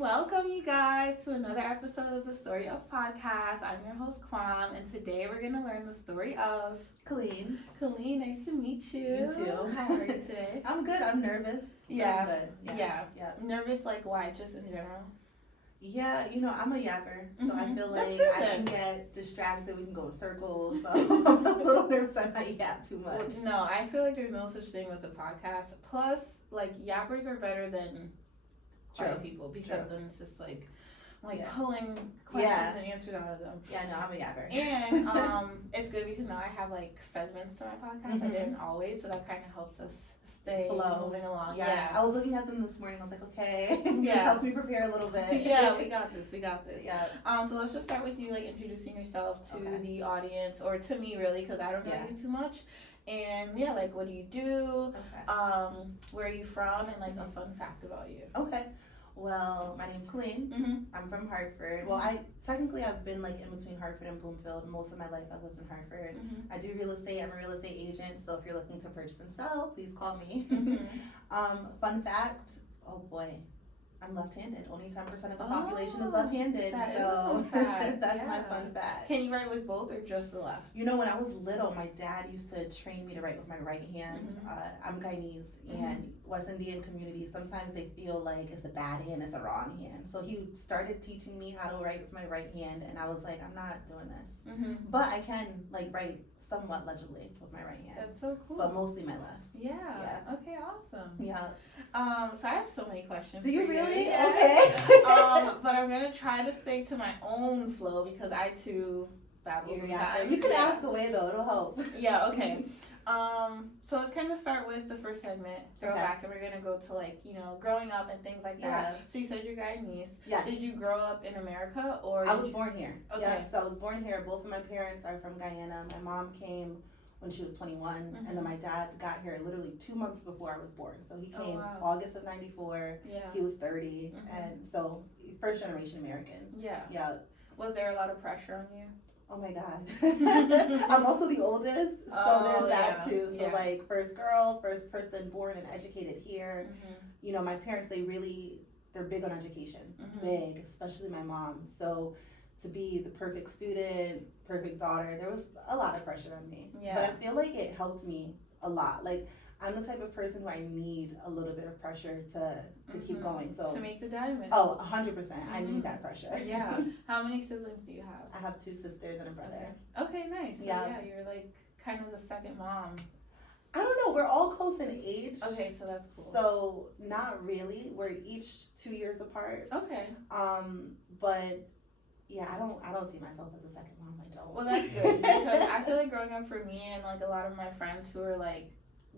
welcome you guys to another episode of the Story Of Podcast. I'm your host, Kwam, and today we're going to learn the story of Colleen. Colleen, nice to meet you. You too. How are you today? I'm good. I'm nervous. Yeah. I'm good. Yeah. Nervous, like why? Just in general? Yeah, I'm a yapper, so I feel like good, I can get distracted. We can go in circles, so I'm a little nervous I might yap too much. No, I feel like there's no such thing as a podcast. Plus, like, yappers are better than quiet people because then it's just like pulling questions and answers out of them. Yeah, no, I'm a yapper. And it's good because now I have like segments to my podcast. I didn't always, so that kind of helps us stay moving along. Yes. Yeah, I was looking at them this morning. I was like, okay, yeah, this helps me prepare a little bit. Yeah, we got this. Yeah. So let's just start with you like introducing yourself to the audience, or to me really, because I don't know you too much. And yeah, like what do you do? Okay. Where are you from? And like a fun fact about you. Okay. Well, my name's Colleen. I'm from Hartford. Well, I've been like in between Hartford and Bloomfield. Most of my life I've lived in Hartford. I do real estate. I'm a real estate agent. So if you're looking to purchase and sell, please call me. Fun fact. Oh boy. I'm left-handed. Only 10% of the population is left-handed, so that's my fun fact. Can you write with both or just the left? When I was little, my dad used to train me to write with my right hand. I'm Guyanese, and West Indian communities, sometimes they feel like it's the bad hand, it's the wrong hand. So he started teaching me how to write with my right hand, and I was like, I'm not doing this. But I can write somewhat legibly with my right hand. That's so cool. But mostly my left. Yeah. Okay, awesome. Yeah. So I have so many questions. Do you really? Yeah. Okay. But I'm gonna try to stay to my own flow because I too babble sometimes. You can ask away though, it'll help. Yeah, okay. So let's kind of start with the first segment, throwback, and we're gonna go to growing up and things like that. Yeah. So you said you're Guyanese. Yes. Did you grow up in America or? I was born here. Okay. Yeah, so I was born here. Both of my parents are from Guyana. My mom came when she was 21, and then my dad got here literally 2 months before I was born. So he came August of '94. Yeah. He was 30, and so first generation American. Yeah. Yeah. Was there a lot of pressure on you? Oh my God. I'm also the oldest, so there's that too. So first girl, first person born and educated here. My parents, they're big on education, big, especially my mom. So to be the perfect student, perfect daughter, there was a lot of pressure on me. Yeah. But I feel like it helped me a lot. Like, I'm the type of person who I need a little bit of pressure to keep going. So to make the diamond. Oh, 100%. I need that pressure. Yeah. How many siblings do you have? I have 2 sisters and a brother. Okay, nice. So yeah, you're like kind of the second mom. I don't know. We're all close in age. Okay, so that's cool. So not really. We're each 2 years apart. Okay. But yeah, I don't see myself as a second mom. I don't. Well, that's good because I feel like growing up for me and like a lot of my friends who are like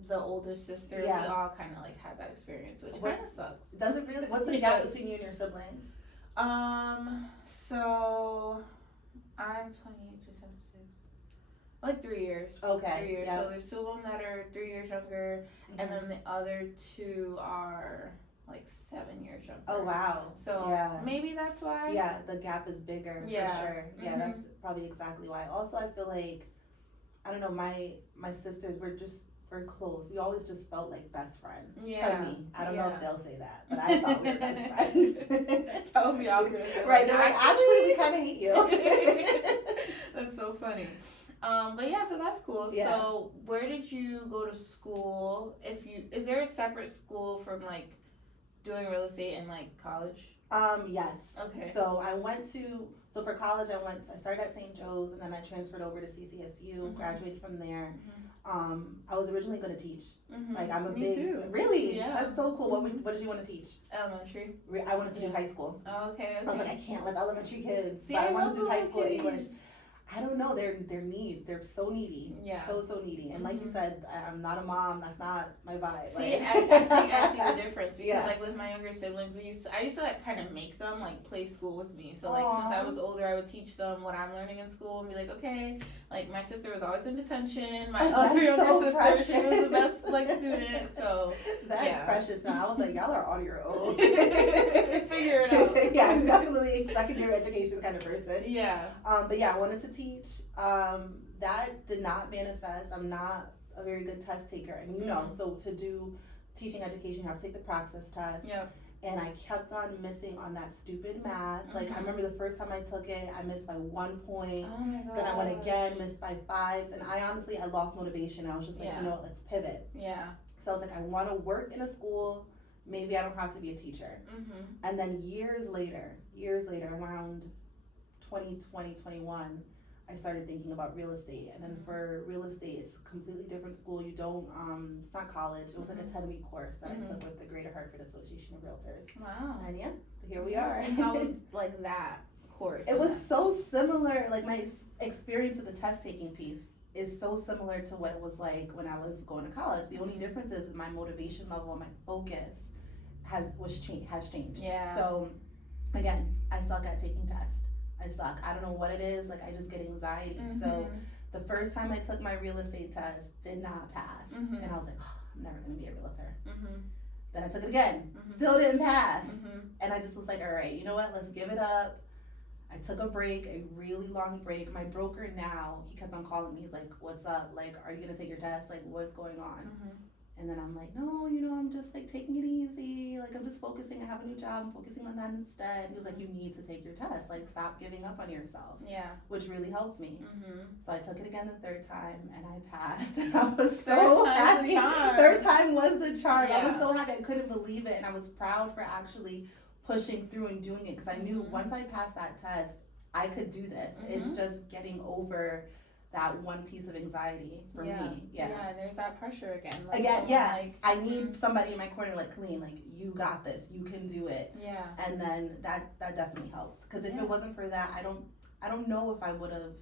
the oldest sister, we all kind of like had that experience, which kind of sucks. Does it really? What's the gap between you and your siblings? So I'm 28, 27, 6. Like 3 years. Okay. 3 years. Yep. So there's 2 of them that are 3 years younger, and then the other 2 are like 7 years younger. Oh wow. So maybe that's why. Yeah, the gap is bigger for sure. Yeah, that's probably exactly why. Also, I feel like, I don't know, my sisters we're close. We always just felt like best friends. Yeah. To me. I don't know if they'll say that, but I thought we were best friends. That would be awkward. Right. They're like, actually, we kind of hate you. That's so funny. But yeah, so that's cool. Yeah. So where did you go to school? Is there a separate school from like doing real estate in like college? Yes. Okay. So for college I started at St. Joe's and then I transferred over to CCSU, graduated from there. I was originally going to teach. Like I'm a Me too. Really? Yeah. That's so cool. What did you want to teach? Elementary. I wanted to do high school. Oh, okay. I was like, I can't with elementary kids. See, but I wanted to do high school kids. English. I don't know, their needs. They're so needy. Yeah. So needy. And like you said, I'm not a mom. That's not my vibe. See, I see the difference because like with my younger siblings, I used to like kind of make them like play school with me. So like since I was older, I would teach them what I'm learning in school and be like, okay, like my sister was always in detention. My other younger sister, she was the best like student. So that's precious. Now I was like, y'all are on your own. Figure it out. Yeah, I'm definitely a secondary education kind of person. Yeah. But yeah, I wanted to teach. That did not manifest. I'm not a very good test taker, and so to do teaching education, you have to take the praxis test. Yeah. and I kept on missing on that stupid math. Like, I remember the first time I took it, I missed by 1 point. Oh my gosh. Then I went again, missed by 5s, and I lost motivation. I was just like, you know what, let's pivot. Yeah. So I was like, I want to work in a school. Maybe I don't have to be a teacher. And then years later, around 2020, 21, I started thinking about real estate. And then for real estate, it's a completely different school. You don't, it's not college. It was like a 10-week course that I took with the Greater Hartford Association of Realtors. Wow. And yeah, here we are. And how was like that course? It was so similar. Like, my experience with the test taking piece is so similar to what it was like when I was going to college. The only difference is my motivation level and my focus has changed. Yeah. So again, I suck at taking tests. I suck. I don't know what it is. Like, I just get anxiety. So the first time I took my real estate test, did not pass. And I was like, oh, I'm never going to be a realtor. Then I took it again. Still didn't pass. And I just was like, all right, you know what? Let's give it up. I took a break, a really long break. My broker now, he kept on calling me. He's like, what's up? Like, are you going to take your test? Like, what's going on? And then I'm like, no, you know, I'm just like taking it easy. Like, I'm just focusing. I have a new job. I'm focusing on that instead. He was like, you need to take your test. Like, stop giving up on yourself. Yeah. Which really helps me. So I took it again the third time and I passed. And I was so happy. Third time was the charm. Yeah. I was so happy. I couldn't believe it. And I was proud for actually pushing through and doing it, because I knew once I passed that test, I could do this. It's just getting over that one piece of anxiety for me. Yeah, there's that pressure again. Like, again, like, I need somebody in my corner like Colleen, like, you got this, you can do it. Yeah. And then that definitely helps, because if it wasn't for that, I don't know if I would have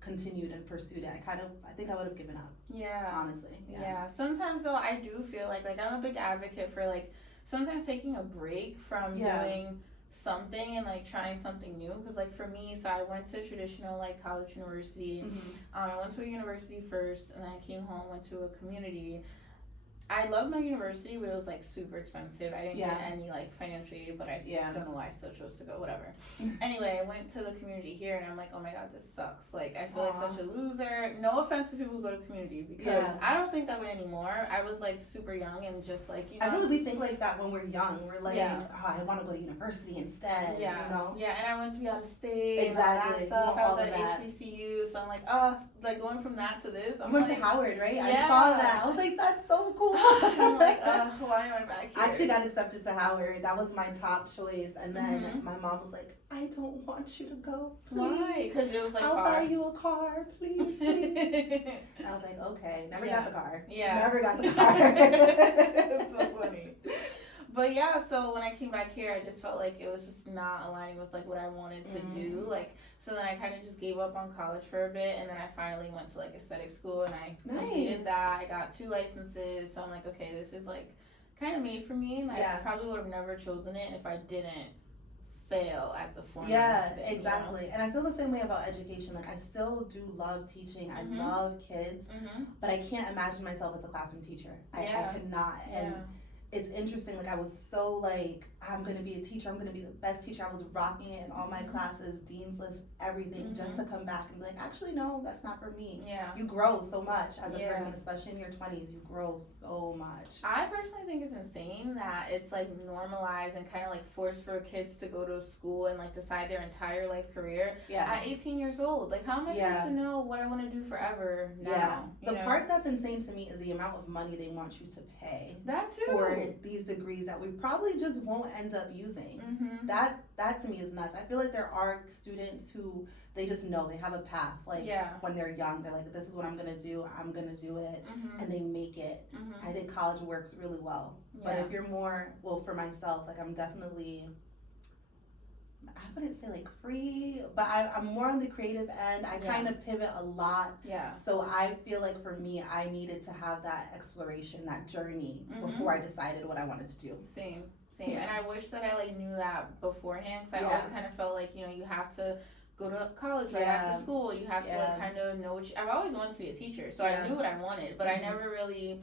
continued and pursued it. I think I would have given up. Yeah. Honestly. Yeah. Sometimes though, I do feel like I'm a big advocate for like sometimes taking a break from doing something and like trying something new, because like for me, so I went to traditional like college university. I went to a university first, and then I came home, went to a community. I loved my university, but it was like super expensive. I didn't get any like financial aid, but I don't know why I still chose to go, whatever. Anyway, I went to the community here, and I'm like, oh my god, this sucks. Like, I feel like such a loser. No offense to people who go to community, because I don't think that way anymore. I was like super young and just like, you know. I feel like we think like that when we're young. We're like, oh, I want to go to university instead. You know? Yeah, and I went to be out of state. Exactly. And all that stuff. I was at HBCU, so I'm like, oh, like going from that to this. I went to Howard, right? I saw that. I was like, that's so cool. I'm like, why am I back here? I actually got accepted to Howard. That was my top choice. And then my mom was like, I don't want you to go. Please. Why? Because it was like, I'll buy you a car, please. And I was like, okay. Never got the car. Yeah. Never got the car. It's so funny. But yeah, so when I came back here, I just felt like it was just not aligning with like what I wanted to do. Like, so then I kind of just gave up on college for a bit, and then I finally went to like aesthetic school, and I completed that. I got 2 licenses, so I'm like, okay, this is like kind of made for me, and I probably would have never chosen it if I didn't fail at the former thing, exactly. You know? And I feel the same way about education. Like, I still do love teaching. I love kids, but I can't imagine myself as a classroom teacher. I could not. And it's interesting, like, I was so like, I'm going to be a teacher, I'm going to be the best teacher. I was rocking it in all my classes, dean's list, everything, just to come back and be like, actually, no, that's not for me. Yeah. You grow so much as a person, especially in your 20s, you grow so much. I personally think it's insane that it's like normalized and kind of like forced for kids to go to school and like decide their entire life career at 18 years old. Like, how am I supposed to know what I want to do forever now? The part that's insane to me is the amount of money they want you to pay. That too. For these degrees that we probably just won't end up using. That to me is nuts. I feel like there are students who they just know they have a path. Like when they're young, they're like, this is what I'm gonna do. I'm gonna do it, and they make it. I think college works really well. But if you're more, well, for myself, like, I'm definitely, I wouldn't say like free, but I'm more on the creative end. I kind of pivot a lot. So I feel like for me, I needed to have that exploration, that journey before I decided what I wanted to do. Same. And I wish that I like knew that beforehand, because I always kind of felt like, you know, you have to go to college right after school. You have to like kind of know what I've always wanted to be a teacher, so I knew what I wanted, but I never really.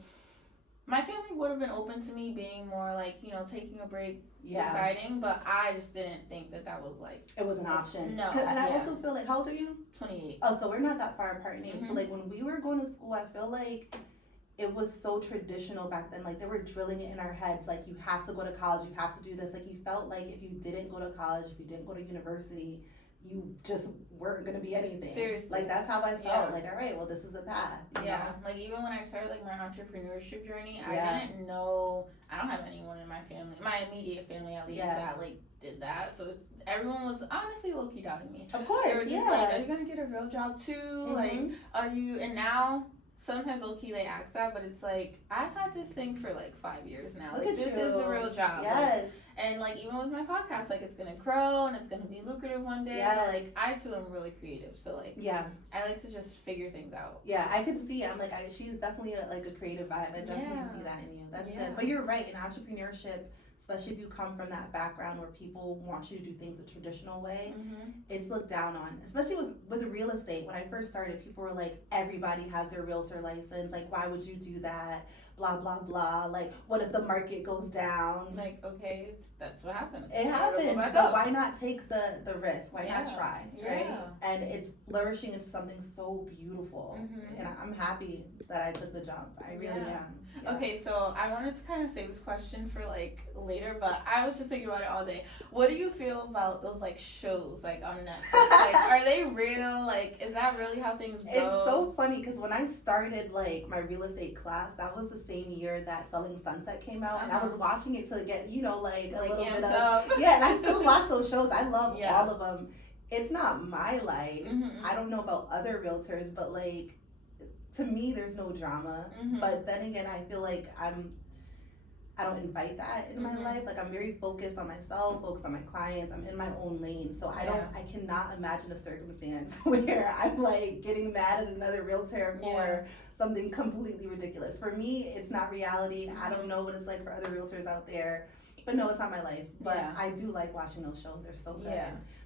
My family would have been open to me being more like, you know, taking a break, deciding, but I just didn't think that was like... It was an option. No. And I also feel like, how old are you? 28. Oh, so we're not that far apart in age. So like when we were going to school, I feel like it was so traditional back then. Like, they were drilling it in our heads. Like, you have to go to college. You have to do this. Like, you felt like if you didn't go to college, if you didn't go to university, you just weren't going to be anything. Seriously. Like, that's how I felt. Like, all right, well, this is the path. You know? Like, even when I started, like, my entrepreneurship journey, Yeah. I didn't know, I don't have anyone in my family, my immediate family at least, that, like, did that. So everyone was honestly low-key doubting me. Of course, they were just like, are you going to get a real job too? Like, are you, and now, sometimes low-key they ask that, but it's like, I've had this thing for like 5 years now. Look Like, at this you. is the real job. Yes. Like, and like, even with my podcast, like, it's gonna grow and it's gonna be lucrative one day. Yes. But like, I too am really creative, so like, I like to just figure things out. Yeah, I could see it. I'm like, she's definitely like a creative vibe. I definitely see that in you. That's good. But you're right, in entrepreneurship, especially if you come from that background where people want you to do things the traditional way, it's looked down on. Especially with real estate. When I first started, people were like, everybody has their realtor license. Like, why would you do that? Blah, blah, blah. Like, what if the market goes down? Like, okay, that's what happens. It happens. But why not take the risk? Why not try? Right? And it's flourishing into something so beautiful. And I'm happy that I took the jump. I really am. Yeah. Okay, so I wanted to kind of save this question for like later, but I was just thinking about it all day. What do you feel about those like shows like on Netflix? Like, are they real? Like, is that really how things go? It's so funny because when I started like my real estate class, that was the same year that Selling Sunset came out, and I was watching it to get, you know, like a little bit of and I still watch those shows. I love all of them. It's not my life. I don't know about other realtors, but like, to me, there's no drama. But then again, I feel like I don't invite that in my life. Like, I'm very focused on myself, focused on my clients. I'm in my own lane. So I cannot imagine a circumstance where I'm like getting mad at another realtor for something completely ridiculous. For me, it's not reality. I don't know what it's like for other realtors out there. But no, it's not my life. But I do like watching those shows. They're so good.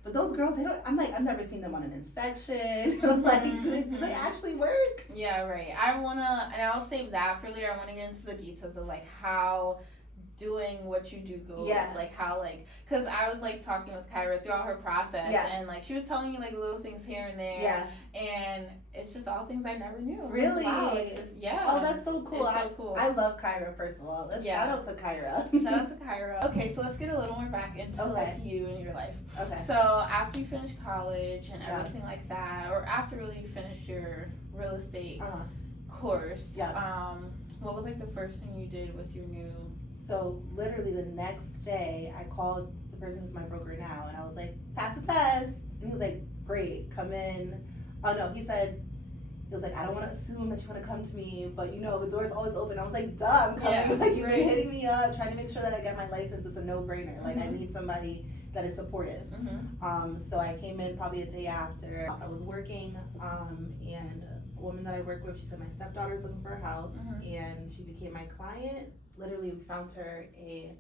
But those girls, I'm like, I've never seen them on an inspection. Like, do they actually work? Yeah, right. And I'll save that for later. I want to get into the details of like how doing what you do goes. Like how like, cause I was like talking with Kyra throughout her process, and like she was telling me like little things here and there, and it's just all things I never knew. Really? Wow, like, Oh, that's so cool. It's so cool. I love Kyra, first of all. Let's shout out to Kyra. Shout out to Kyra. Okay, so let's get a little more back into like you and your life. Okay. So after you finished college and everything like that, or after really you finished your real estate course, what was like the first thing you did with your new? So literally the next day, I called the person who's my broker now, and I was like, pass the test. And he was like, great, come in. Oh no, he was like, I don't want to assume that you want to come to me, but you know, the door's always open. I was like, duh, I'm coming. Like, you've been hitting me up, trying to make sure that I get my license. It's a no-brainer. Like, I need somebody that is supportive. So I came in probably a day after. I was working, and a woman that I work with, she said my stepdaughter's looking for a house, and she became my client. Literally, we found her a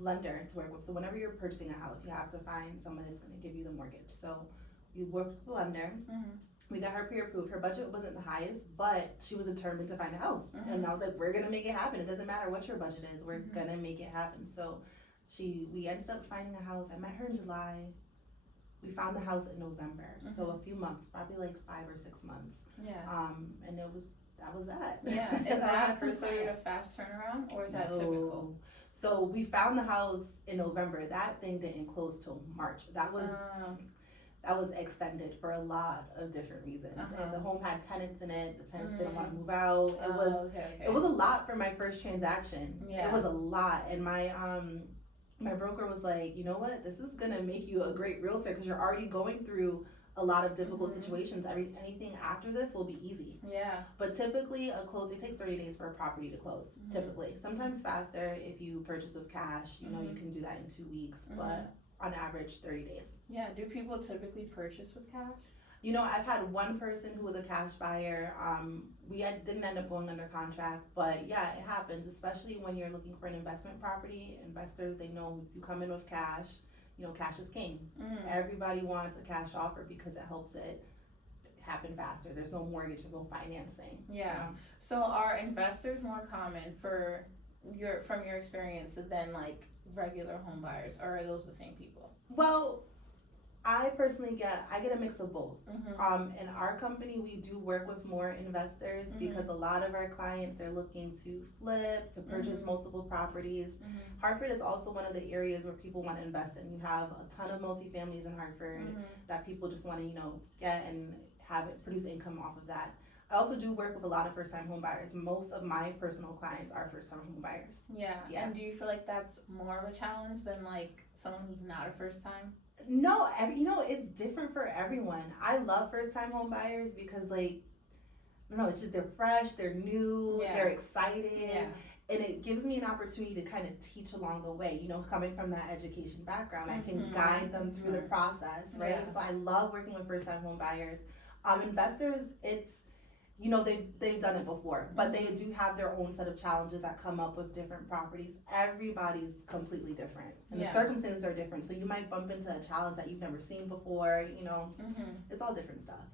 lender to work with. So whenever you're purchasing a house, you have to find someone that's going to give you the mortgage. So we worked with the lender. We got her pre-approved. Her budget wasn't the highest, but she was determined to find a house. And I was like, we're going to make it happen. It doesn't matter what your budget is. We're going to make it happen. So we ended up finding a house. I met her in July. We found the house in November. So a few months, probably like 5 or 6 months. And that was that. Yeah. Is that considered a fast turnaround, or is that typical? So we found the house in November. That thing didn't close till March. That was extended for a lot of different reasons. And the home had tenants in it. The tenants didn't want to move out. It was a lot for my first transaction. It was a lot. And my broker was like, you know what? This is gonna make you a great realtor because you're already going through a lot of difficult situations. Anything after this will be easy. But typically a closing takes 30 days for a property to close. Typically, sometimes faster if you purchase with cash. You know, you can do that in 2 weeks, but on average 30 days. Yeah. Do people typically purchase with cash? You know, I've had one person who was a cash buyer. We didn't end up going under contract, but yeah, it happens, especially when you're looking for an investment property. Investors, they know if you come in with cash, you know, cash is king. Everybody wants a cash offer because it helps it happen faster. There's no mortgage, there's no financing. So are investors more common from your experience than like regular home buyers, or are those the same people? Well, I personally get a mix of both. In our company, we do work with more investors because a lot of our clients are looking to flip, to purchase multiple properties. Hartford is also one of the areas where people want to invest in. You have a ton of multifamilies in Hartford that people just want to, get and have it produce income off of that. I also do work with a lot of first-time home buyers. Most of my personal clients are first-time home buyers. Yeah. And do you feel like that's more of a challenge than like someone who's not a first-time? No, it's different for everyone. I love first-time home buyers because, like, I don't know, it's just they're fresh, they're new, they're excited, and it gives me an opportunity to kind of teach along the way. Coming from that education background, I can guide them through the process, right? So I love working with first-time home buyers. Investors, it's they've done it before, but they do have their own set of challenges that come up with different properties. Everybody's completely different, and the circumstances are different. So you might bump into a challenge that you've never seen before. It's all different stuff.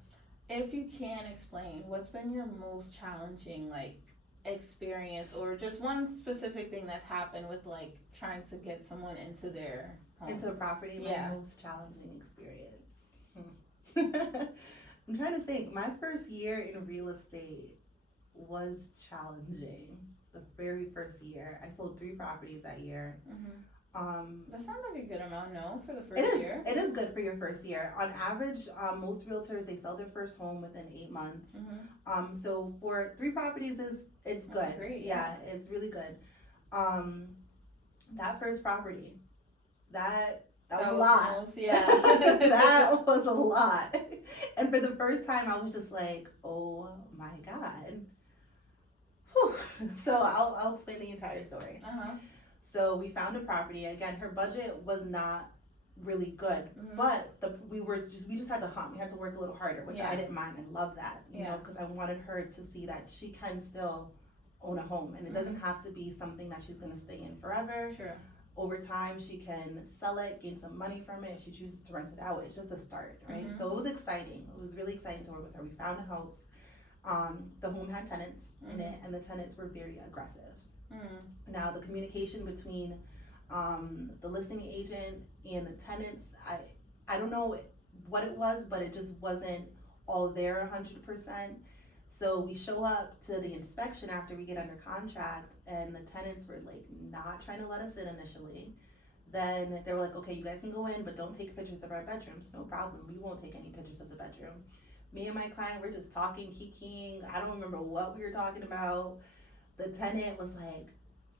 If you can explain, what's been your most challenging experience, or just one specific thing that's happened with trying to get someone into their home? Into a property? My most challenging experience. I'm trying to think. My first year in real estate was challenging. The very first year. I sold 3 properties that year. That sounds like a good amount, no, for the first year? It is good for your first year. On average, most realtors, they sell their first home within 8 months. So for 3 properties, it's good. That's great, yeah, it's really good. That first property, that was a lot. That was a lot. And for the first time, I was just like, oh my God. Whew. So I'll explain the entire story. So we found a property. Again, her budget was not really good, but we just had to hunt. We had to work a little harder, which I didn't mind. I love that, because I wanted her to see that she can still own a home, and it doesn't have to be something that she's going to stay in forever. Sure. Over time, she can sell it, gain some money from it. If she chooses to rent it out, it's just a start, right? So it was exciting. It was really exciting to work with her. We found a house. The home had tenants in it, and the tenants were very aggressive. Now, the communication between the listing agent and the tenants, I don't know what it was, but it just wasn't all there 100%. So we show up to the inspection after we get under contract, and the tenants were not trying to let us in initially. Then they were like, okay, you guys can go in, but don't take pictures of our bedrooms. No problem, we won't take any pictures of the bedroom. Me and my client were just talking, kikiing. I don't remember what we were talking about. The tenant was like,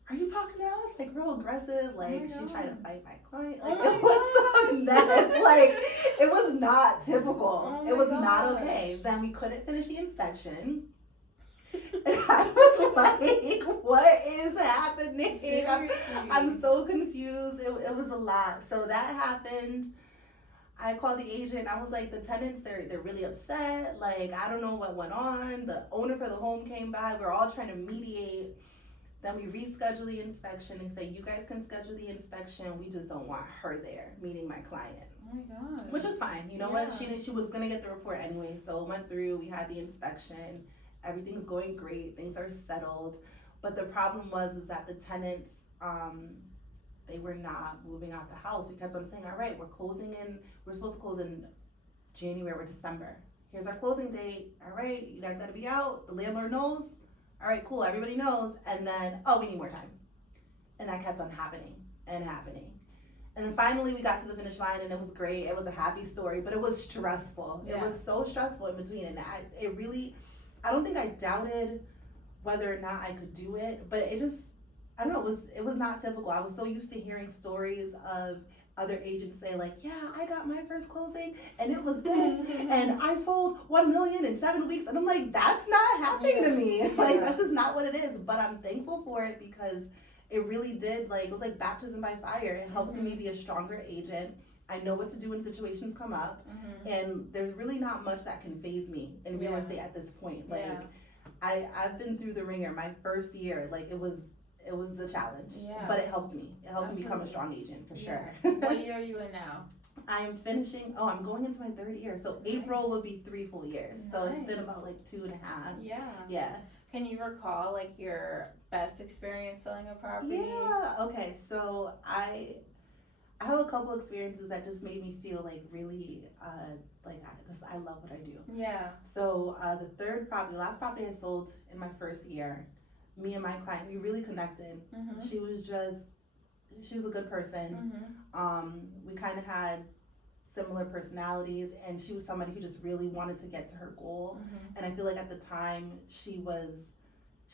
are you talking to us? Real aggressive. She tried to fight my client. It was a mess. It was not typical. It was not okay. Then we couldn't finish the inspection. And I was like, what is happening? I'm so confused. It was a lot. So that happened. I called the agent. I was like, the tenants, they're really upset. I don't know what went on. The owner for the home came by. We're all trying to mediate. Then we reschedule the inspection and say, you guys can schedule the inspection. We just don't want her there, meaning my client. Oh my God. Which is fine. You know what? She was going to get the report anyway. So it went through. We had the inspection. Everything's going great. Things are settled. But the problem was that the tenants, they were not moving out the house. We kept on saying, all right, we're supposed to close in January or December. Here's our closing date. All right, you guys got to be out. The landlord knows. All right, cool, everybody knows. And then, we need more time. And that kept on happening. And then finally we got to the finish line, and it was great. It was a happy story, but it was stressful. It was so stressful in between. And I don't think I doubted whether or not I could do it, but it just, I don't know, it was not typical. I was so used to hearing stories of other agents say I got my first closing and it was this and I sold 1 million in 7 weeks, and I'm like, that's not happening to me. That's just not what it is. But I'm thankful for it because it really did, it was like baptism by fire. It helped me be a stronger agent. I know what to do when situations come up, and there's really not much that can faze me in real estate at this point. I've been through the ringer. My first year, it was a challenge, but it helped me. It helped me become a strong agent for sure. What year are you in now? I'm finishing, I'm going into my 3rd year. So April will be 3 full years. So it's been about 2.5. Yeah. Can you recall your best experience selling a property? Yeah. Okay. So I I have a couple experiences that just made me feel like really I love what I do. Yeah. So the last property I sold in my first year, me and my client, we really connected. Mm-hmm. She was a good person. Mm-hmm. We kind of had similar personalities, and she was somebody who just really wanted to get to her goal. Mm-hmm. And I feel like at the time she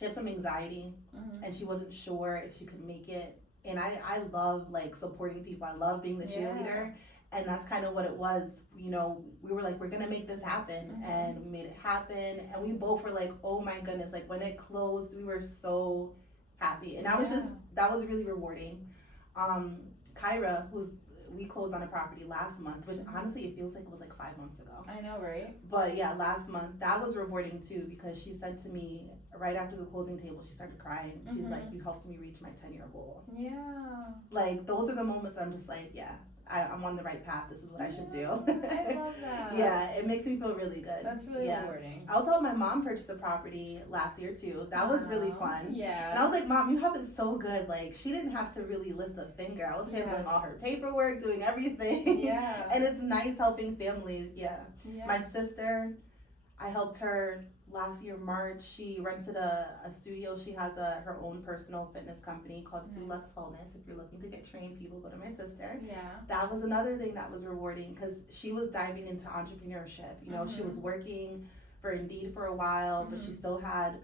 had some anxiety, Mm-hmm. and she wasn't sure if she could make it. And I love like supporting people. I love being the cheerleader. And that's kind of what it was. You know, we were like, we're gonna make this happen. Mm-hmm. And we made it happen. And we both were like, oh my goodness, like when it closed, we were so happy. And that was really rewarding. Kyra, we closed on a property last month, which honestly it feels like it was like 5 months ago. I know, right? But yeah, last month, that was rewarding too, because she said to me right after the closing table, she started crying. She's Mm-hmm. like, you helped me reach my 10-year goal. Yeah. Like those are the moments I'm just like, yeah, I'm on the right path. This is what I should do. I love that. Yeah, it makes me feel really good. That's really rewarding. I also helped my mom purchase a property last year too. That was really fun. Yeah. And I was like, Mom, you have it so good. Like she didn't have to really lift a finger. I was handling all her paperwork, doing everything. Yeah. And it's nice helping families. Yeah. My Yeah. sister, I helped her last year, March. She rented a studio. She has her own personal fitness company called Sulux Wellness. If you're looking to get trained, people go to my sister. Yeah. That was another thing that was rewarding because she was diving into entrepreneurship. You know, she was working for Indeed for a while, but she still had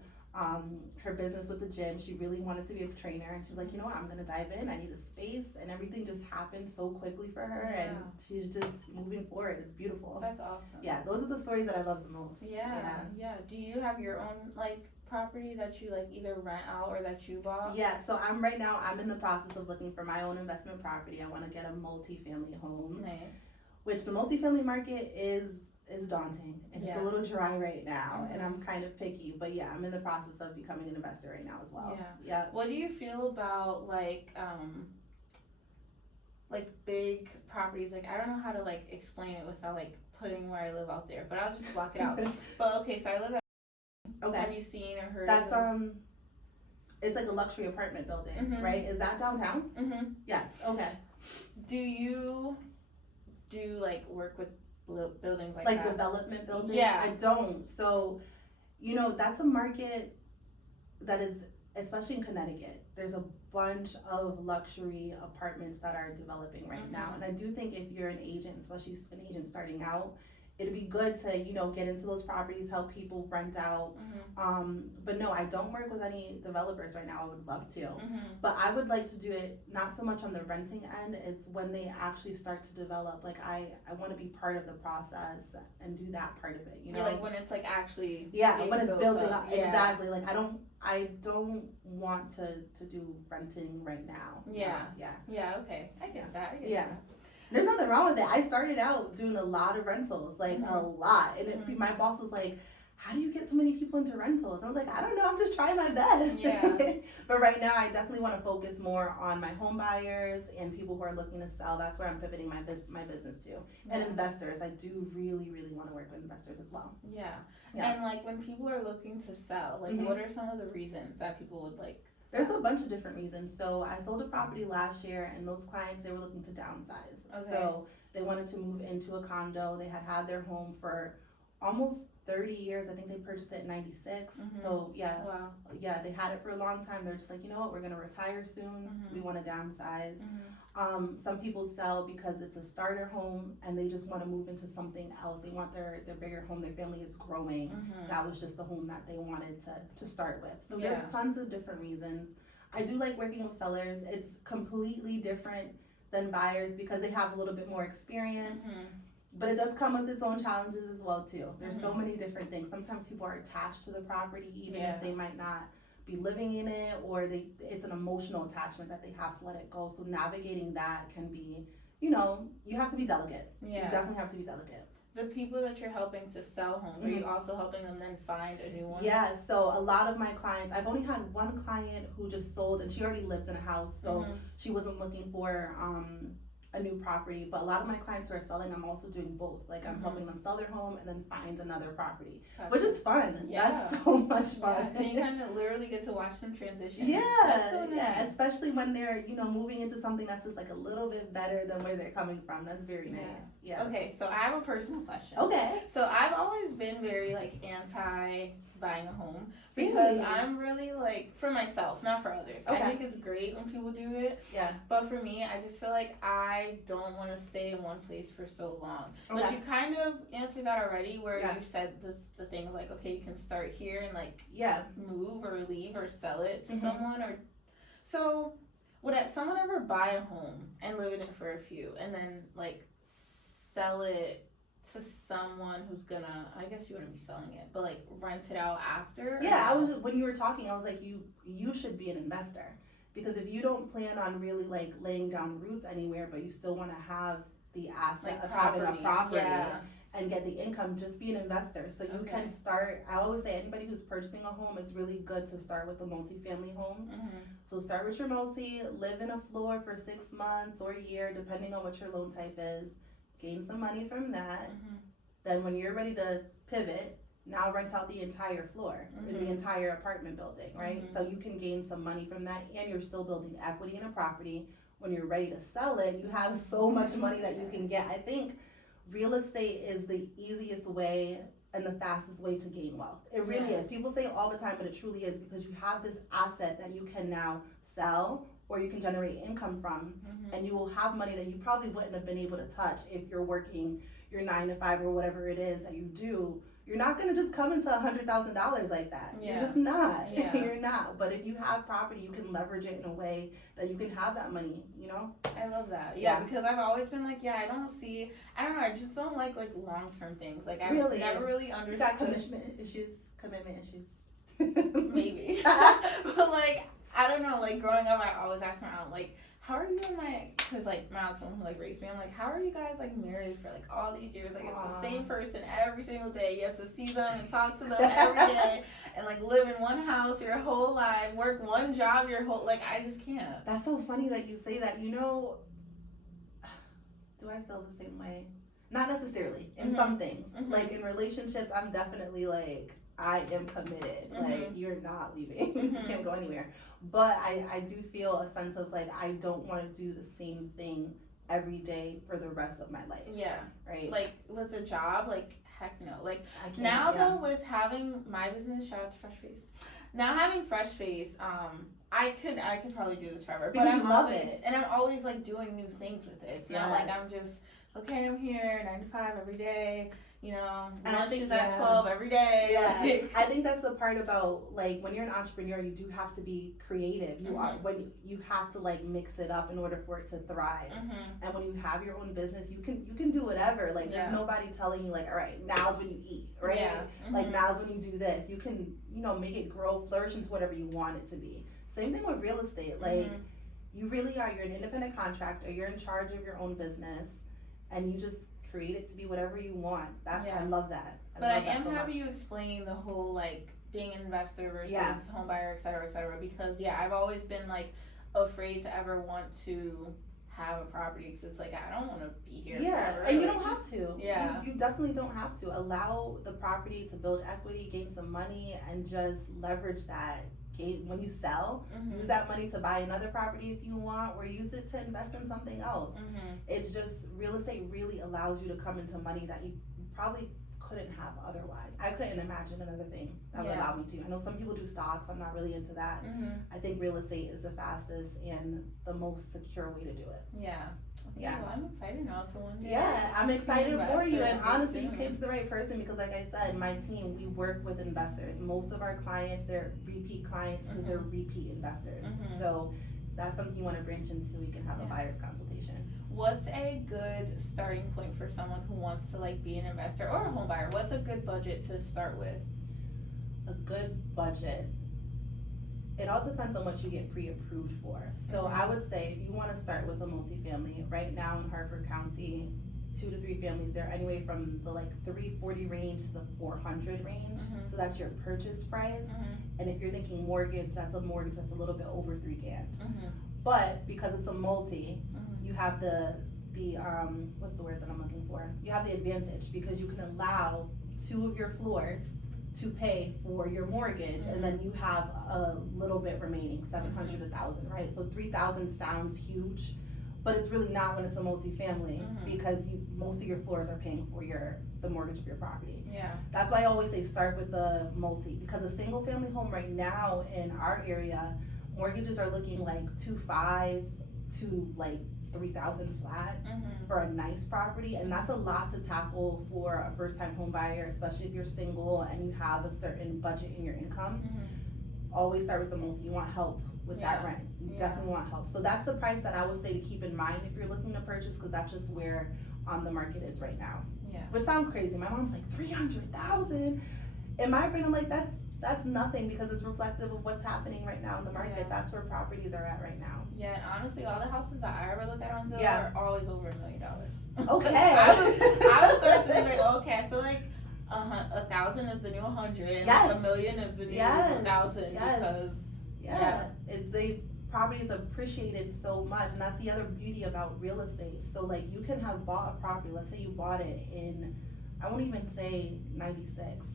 her business with the gym. She really wanted to be a trainer, and she's like, you know what, I'm gonna dive in. I need a space, and everything just happened so quickly for her, and she's just moving forward. It's beautiful. That's awesome. Yeah, those are the stories that I love the most. Yeah. Do you have your own like property that you like either rent out or that you bought? Yeah, so I'm in the process of looking for my own investment property. I want to get a multi-family home. Nice. Which the multifamily market is daunting, and it's a little dry right now, and I'm kind of picky, but yeah, I'm in the process of becoming an investor right now as well. Yeah. What do you feel about like big properties? Like I don't know how to like explain it without like putting where I live out there, but I'll just block it out. But okay, so I live at Have you seen or heard That's of this? It's like a luxury apartment building, right? Is that downtown? Yes. Okay. Do you do like work with buildings like that? that? Development buildings? Yeah. I don't. So, you know, that's a market that is, especially in Connecticut, there's a bunch of luxury apartments that are developing right now. And I do think if you're an agent, especially an agent starting out, it'd be good to, you know, get into those properties, help people rent out. But no, I don't work with any developers right now. I would love to. But I would like to do it not so much on the renting end. It's when they actually start to develop. Like I want to be part of the process and do that part of it, you know? Yeah, like when it's like actually when it's building up. Yeah. Exactly. Like I don't want to do renting right now. Yeah. Yeah. Okay. I get that. Yeah. There's nothing wrong with it. I started out doing a lot of rentals, like a lot. And my boss was like, how do you get so many people into rentals? And I was like, I don't know, I'm just trying my best. Yeah. But right now, I definitely want to focus more on my home buyers and people who are looking to sell. That's where I'm pivoting my business to. And investors. I do really, really want to work with investors as well. Yeah. And like when people are looking to sell, like what are some of the reasons that people would like sell? There's a bunch of different reasons. So I sold a property last year, and those clients, they were looking to downsize. Okay. So they wanted to move into a condo. They had their home for almost 30 years. I think they purchased it in 96. So they had it for a long time. They're just like, you know what, we're gonna retire soon. We want to downsize. Some people sell because it's a starter home and they just want to move into something else. They want their bigger home. Their family is growing. That was just the home that they wanted to start with. So there's tons of different reasons. I do like working with sellers. It's completely different than buyers because they have a little bit more experience. But it does come with its own challenges as well too. There's so many different things. Sometimes people are attached to the property even if they might not be living in it, or it's an emotional attachment that they have to let it go. So navigating that can be, you know, you have to be delicate. You definitely have to be delicate. The people that you're helping to sell homes, are you also helping them then find a new one? Yeah, so a lot of my clients, I've only had one client who just sold and she already lived in a house, so she wasn't looking for a new property, but a lot of my clients who are selling, I'm also doing both. Like I'm helping them sell their home and then find another property, which is fun. Yeah. That's so much fun. Yeah. So you kind of literally get to watch them transition. Yeah, that's so nice. Yeah, especially when they're, you know, moving into something that's just like a little bit better than where they're coming from. That's very nice. Yeah. Okay, so I have a personal question. Okay. So I've always been very like anti buying a home because I'm really like, for myself, not for others. Okay. I think it's great when people do it. Yeah. But for me, I just feel like I don't want to stay in one place for so long. Okay. But you kind of answered that already, where you said the thing like, okay, you can start here and like move or leave or sell it to someone. Or so would someone ever buy a home and live in it for a few and then like sell it to someone who's gonna, I guess you wouldn't be selling it, but like rent it out after? Yeah, I was just, when you were talking, I was like, you should be an investor, because if you don't plan on really like laying down roots anywhere, but you still want to have the asset like of having a property and get the income, just be an investor. So you can start, I always say anybody who's purchasing a home, it's really good to start with a multifamily home. So start with your multi, live in a floor for 6 months or a year, depending on what your loan type is. Gain some money from that. Then when you're ready to pivot, now rent out the entire floor or the entire apartment building, right? So you can gain some money from that, and you're still building equity in a property. When you're ready to sell it, you have so much money that you can get. I think real estate is the easiest way and the fastest way to gain wealth. It really is. People say it all the time, but it truly is, because you have this asset that you can now sell or you can generate income from, and you will have money that you probably wouldn't have been able to touch if you're working your 9 to 5 or whatever it is that you do. You're not gonna just come into $100,000 like that. You're just not. You're not. But if you have property, you can leverage it in a way that you can have that money, you know? I love that. Yeah, because I've always been like, I don't know, I just don't like long-term things. Like, I've never really understood. You got commitment issues? Maybe. But like, I don't know, like growing up, I always asked my aunt, like, how are you and because like my aunt's someone who like raised me, I'm like, how are you guys like married for like all these years? Like, it's the same person every single day. You have to see them and talk to them every day and like live in one house your whole life, work one job your whole, like, I just can't. That's so funny that you say that. You know, do I feel the same way? Not necessarily. In some things. Like in relationships, I'm definitely like, I am committed. Like, you're not leaving. You can't go anywhere. But I do feel a sense of like, I don't want to do the same thing every day for the rest of my life. Yeah. Right? Like with a job, like, heck no. Like now though, with having my business, shout out to Fresh Face. Now having Fresh Face, I could probably do this forever. Because I love it. And I'm always like doing new things with it. It's not like I'm just, okay, I'm here 9 to 5 every day. You know, and lunch is at 12 every day. Yeah, I think that's the part about, like, when you're an entrepreneur, you do have to be creative. You are, when you have to like mix it up in order for it to thrive. And when you have your own business, you can do whatever. Like, there's nobody telling you like, all right, now's when you eat, right? Like, now's when you do this. You can, you know, make it grow, flourish into whatever you want it to be. Same thing with real estate. Like, you really are. You're an independent contractor. You're in charge of your own business, and you just create it to be whatever you want. I love that. I am happy you explained the whole like being an investor versus home buyer, et cetera, because I've always been like afraid to ever want to have a property, because it's like, I don't want to be here forever. And you don't have to. You definitely don't have to. Allow the property to build equity, gain some money, and just leverage that. When you sell, use that money to buy another property if you want, or use it to invest in something else. It's just, real estate really allows you to come into money that you probably couldn't have otherwise. I couldn't imagine another thing that would allow me to. I know some people do stocks. I'm not really into that. I think real estate is the fastest and the most secure way to do it. Well, I'm excited now to one day. I'm excited for you, and honestly, you came to the right person, because like I said, my team, we work with investors. Most of our clients, they're repeat clients because they're repeat investors. So that's something you want to branch into. We can have a buyer's consultation. What's a good starting point for someone who wants to like be an investor or a home buyer? What's a good budget to start with? A good budget. It all depends on what you get pre-approved for. So I would say if you want to start with a multifamily, right now in Harford County, 2 to 3 families, they're anyway from the like 340 range to the 400 range. So that's your purchase price. And if you're thinking mortgage, that's a little bit over $3,000. But because it's a multi, you have the what's the word that I'm looking for? You have the advantage because you can allow 2 of your floors to pay for your mortgage, and then you have a little bit remaining, 700, 1,000, right? So 3,000 sounds huge, but it's really not when it's a multifamily because most of your floors are paying for the mortgage of your property. Yeah. That's why I always say start with the multi, because a single family home right now in our area, mortgages are looking like 2.5 to like 3,000 flat for a nice property, and that's a lot to tackle for a first-time home buyer, especially if you're single and you have a certain budget in your income. Always start with the multi. You want help with that rent. You definitely want help. So that's the price that I would say to keep in mind if you're looking to purchase, because that's just where the market is right now. Yeah. Which sounds crazy. My mom's like 300,000. In my brain, I'm like that's nothing because it's reflective of what's happening right now in the market. Yeah. That's where properties are at right now. Yeah, and honestly, all the houses that I ever look at on Zillow are always over $1 million. Okay. I was starting to think like, okay, I feel like 1,000 is the new 100, and like $1 million is the new 1,000 because the properties appreciated so much, and that's the other beauty about real estate. So like you can have bought a property. Let's say you bought it in, I won't even say 96.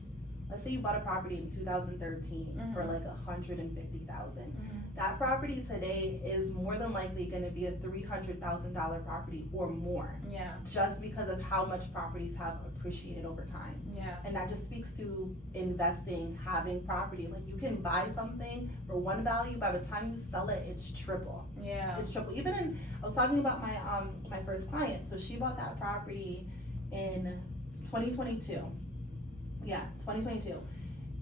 Let's say you bought a property in 2013 for like 150,000. That property today is more than likely going to be a $300,000 property or more. Yeah. Just because of how much properties have appreciated over time. Yeah. And that just speaks to investing, having property. Like you can buy something for one value, by the time you sell it, it's triple. Yeah. It's triple. I was talking about my first client. So she bought that property in 2022. Yeah, 2022.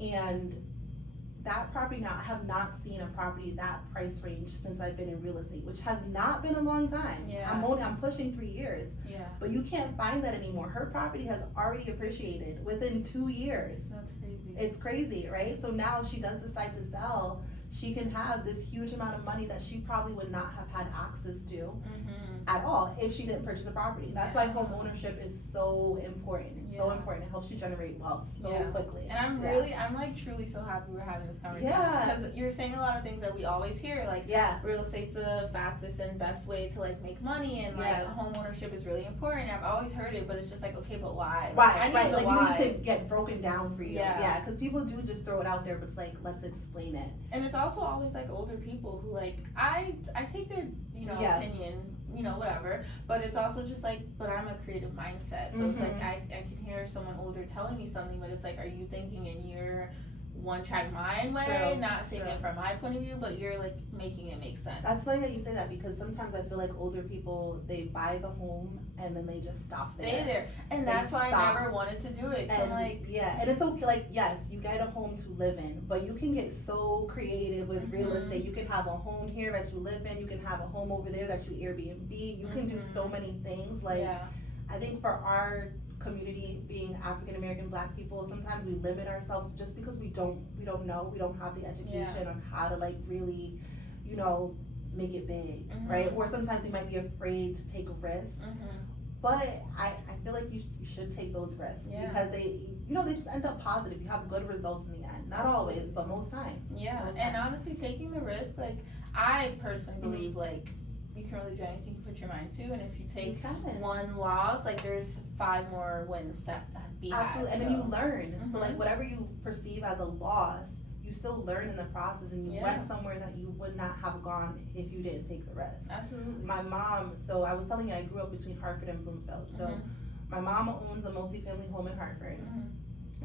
And that property, now I have not seen a property that price range since I've been in real estate, which has not been a long time. Yeah. I'm pushing 3 years. Yeah. But you can't find that anymore. Her property has already appreciated within 2 years. That's crazy. It's crazy, right? So now if she does decide to sell, she can have this huge amount of money that she probably would not have had access to at all if she didn't purchase a property. That's why home ownership is so important. It's so important. It helps you generate wealth so quickly. And I'm like truly so happy we're having this conversation. Because you're saying a lot of things that we always hear, like real estate's the fastest and best way to like make money, and like home ownership is really important. I've always heard it, but it's just like, okay, but why? Right. Like why. You need to get broken down for you. Yeah. Because people do just throw it out there, but it's like, let's explain it. And it's also always like older people who like I take their opinion, whatever, but it's also just like, but I'm a creative mindset, so it's like I can hear someone older telling me something, but it's like, are you thinking in your one track mind way, not seeing it from my point of view, but you're like making it make sense. That's funny that you say that, because sometimes I feel like older people, they buy the home and then they just stay there. And that's why I never wanted to do it. And and it's okay, like yes, you get a home to live in, but you can get so creative with real estate. You can have a home here that you live in, you can have a home over there that you Airbnb, you can do so many things. Like I think for our community, being African American Black people, sometimes we limit ourselves just because we don't know, we don't have the education on how to like really, make it big, right? Or sometimes we might be afraid to take a risk. But I feel like you should take those risks because they just end up positive. You have good results in the end. Not always, but most times. Yeah, and honestly, taking the risk, like I personally believe, like you can really do anything you put your mind to, and if you take one loss, like there's 5 more wins that be had. Absolutely, and then you learn. So like whatever you perceive as a loss, you still learn in the process, and you went somewhere that you would not have gone if you didn't take the risk. Absolutely. My mom, so I was telling you, I grew up between Hartford and Bloomfield. So my mom owns a multifamily home in Hartford.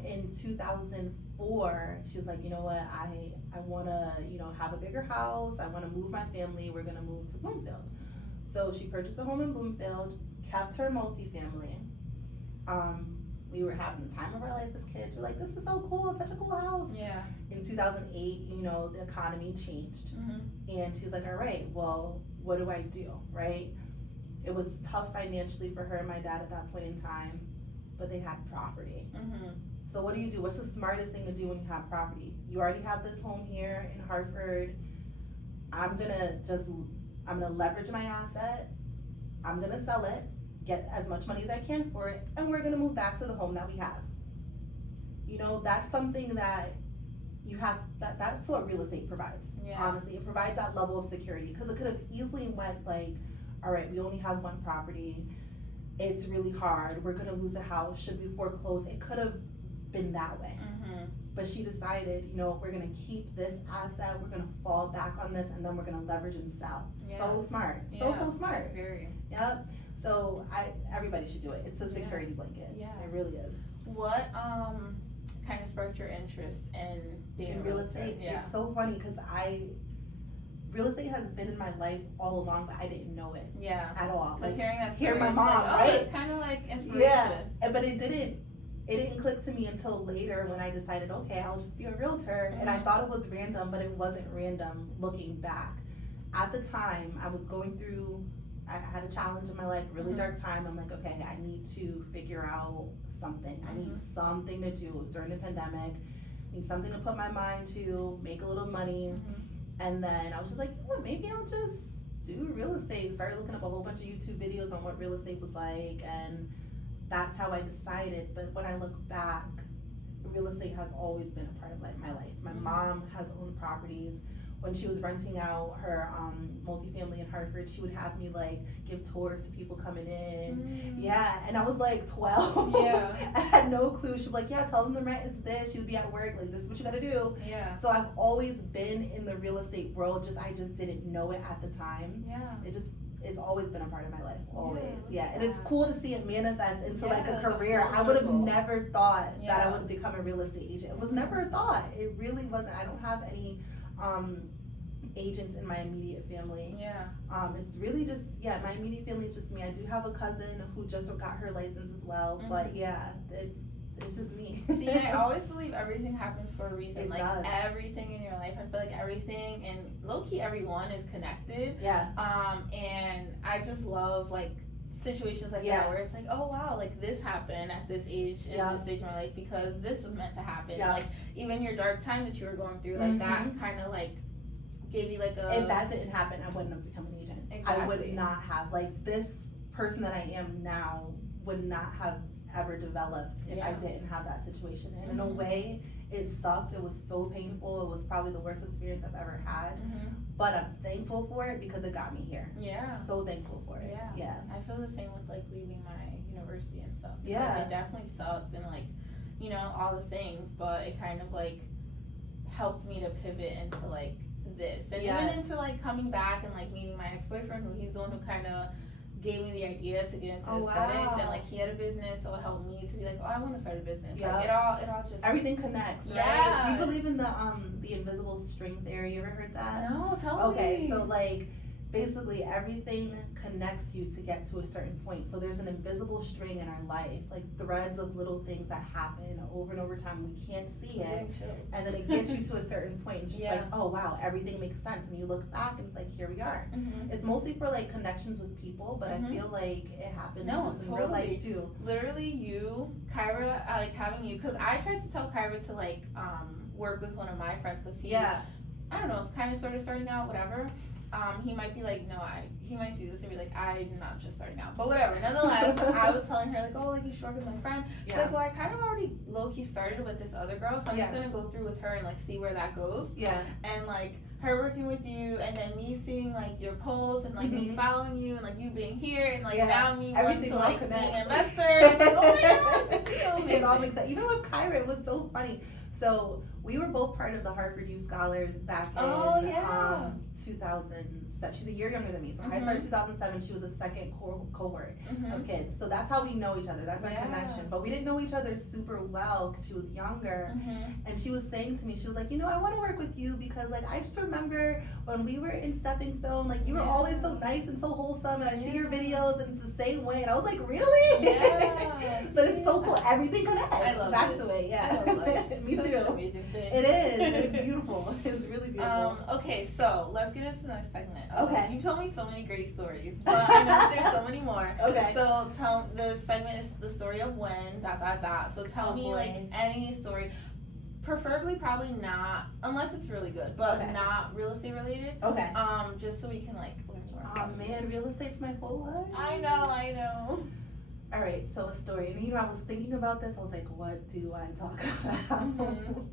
In 2004, she was like, you know what, I want to, have a bigger house. I want to move my family. We're going to move to Bloomfield. So she purchased a home in Bloomfield, kept her multifamily. We were having the time of our life as kids. We're like, this is so cool. It's such a cool house. Yeah. In 2008, the economy changed. And she's like, all right, well, what do I do, right? It was tough financially for her and my dad at that point in time, but they had property. So what do? What's the smartest thing to do when you have property? You already have this home here in Hartford. I'm gonna leverage my asset. I'm gonna sell it, get as much money as I can for it, and we're gonna move back to the home that we have. That's something that you have, that's what real estate provides. Honestly, it provides that level of security, because it could have easily went like, all right, we only have one property. It's really hard. We're going to lose the house. Should we foreclose? It could have been that way. But she decided, you know, we're going to keep this asset. We're going to fall back on this, and then we're going to leverage and sell. Yeah. So smart. So smart. Very. Yep. So everybody should do it. It's a security blanket. Yeah. It really is. What kind of sparked your interest in being in real estate? Yeah. It's so funny because real estate has been in my life all along, but I didn't know it. Yeah. At all. Like hearing that story, my mom, like, right? It's kind of like inspiration. Yeah. But it didn't click to me until later when I decided, okay, I'll just be a realtor. And I thought it was random, but it wasn't random looking back. At the time, I had a challenge in my life, really dark time. I'm like, okay, I need to figure out something. I need something to do. It was during the pandemic. I need something to put my mind to, make a little money. And then I was just like, oh, maybe I'll just do real estate. Started looking up a whole bunch of YouTube videos on what real estate was like, and that's how I decided. But when I look back, real estate has always been a part of my life. My mom has owned properties. When she was renting out her multifamily in Hartford, she would have me like give tours to people coming in. Yeah, and I was like 12. Yeah. I had no clue. She'd be like, yeah, tell them the rent is this. She would be at work, like, this is what you gotta do. Yeah. So I've always been in the real estate world, I just didn't know it at the time. Yeah. It's always been a part of my life, always. Yeah, and it's cool to see it manifest into like a career. I would have never thought that I would become a real estate agent. It was never a thought. It really wasn't. I don't have any agents in my immediate family. Yeah. It's really just, my immediate family is just me. I do have a cousin who just got her license as well, but yeah, it's just me. See, I always believe everything happens for a reason. Everything in your life, I feel like everything, and low-key everyone is connected. Yeah. And I just love like situations like that where it's like, oh wow, like this happened at this age in this stage of my life because this was meant to happen. Like even your dark time that you were going through, like that kind of like gave you like a. If that didn't happen, I wouldn't have become an agent. Exactly. I would not have, like, this person that I am now would not have ever developed if I didn't have that situation. And in a way, it sucked. It was so painful. It was probably the worst experience I've ever had. But I'm thankful for it because it got me here. Yeah. I'm so thankful for it. Yeah. I feel the same with like leaving my university and stuff. Yeah. Like, it definitely sucked and like, you know, all the things, but it kind of like helped me to pivot into like this. And even into like coming back and like meeting my ex-boyfriend, who he's the one who kind of gave me the idea to get into aesthetics, and like he had a business, so it helped me to be like, oh, I want to start a business. Like it all just everything connects. Right? Do you believe in the invisible string theory? You ever heard that? No, tell me. Okay, so like basically everything connects you to get to a certain point. So there's an invisible string in our life, like threads of little things that happen over and over time. We can't see it, and then it gets you to a certain point. It's just like, oh wow, everything makes sense. And you look back and it's like, here we are. It's mostly for like connections with people, but I feel like it happens in real life too. Literally, you, Kyra, like having you, because I tried to tell Kyra to like work with one of my friends because he, I don't know, it's kind of sort of starting out, whatever. He might be like, no, he might see this and be like, I'm not just starting out, but whatever. Nonetheless, I was telling her like, oh, like you should work with my friend. She's like, well, I kind of already low-key started with this other girl, so I'm just gonna go through with her and like see where that goes. Yeah. And like her working with you, and then me seeing like your posts and like me following you and like you being here and like now me wanting to like be an investor. And, like, oh my gosh, this is so amazing. It all makes sense. You know what, Kyra, it was so funny. So we were both part of the Harvard Youth Scholars back in 2007. She's a year younger than me. So I started 2007. She was a second cohort of kids. So that's how we know each other. That's our connection. But we didn't know each other super well because she was younger. And she was saying to me, she was like, you know, I want to work with you because like I just remember when we were in Stepping Stone, like you were always so nice and so wholesome, and I see your videos and it's the same way. And I was like, really? But it's so cool. Everything connects. I love back to it. Yeah. I love life. Me too. An amazing thing. It is. It's beautiful. It's really beautiful. Okay, so let's get into the next segment. Okay. You told me so many great stories, but I know that there's so many more. Okay. So the segment is the story of when ... So tell me like any story, preferably probably not, unless it's really good, but not real estate related. Okay. Just so we can like learn more. Oh man, real estate's my whole life. I know. All right, so a story. And you know, I was thinking about this. I was like, what do I talk about?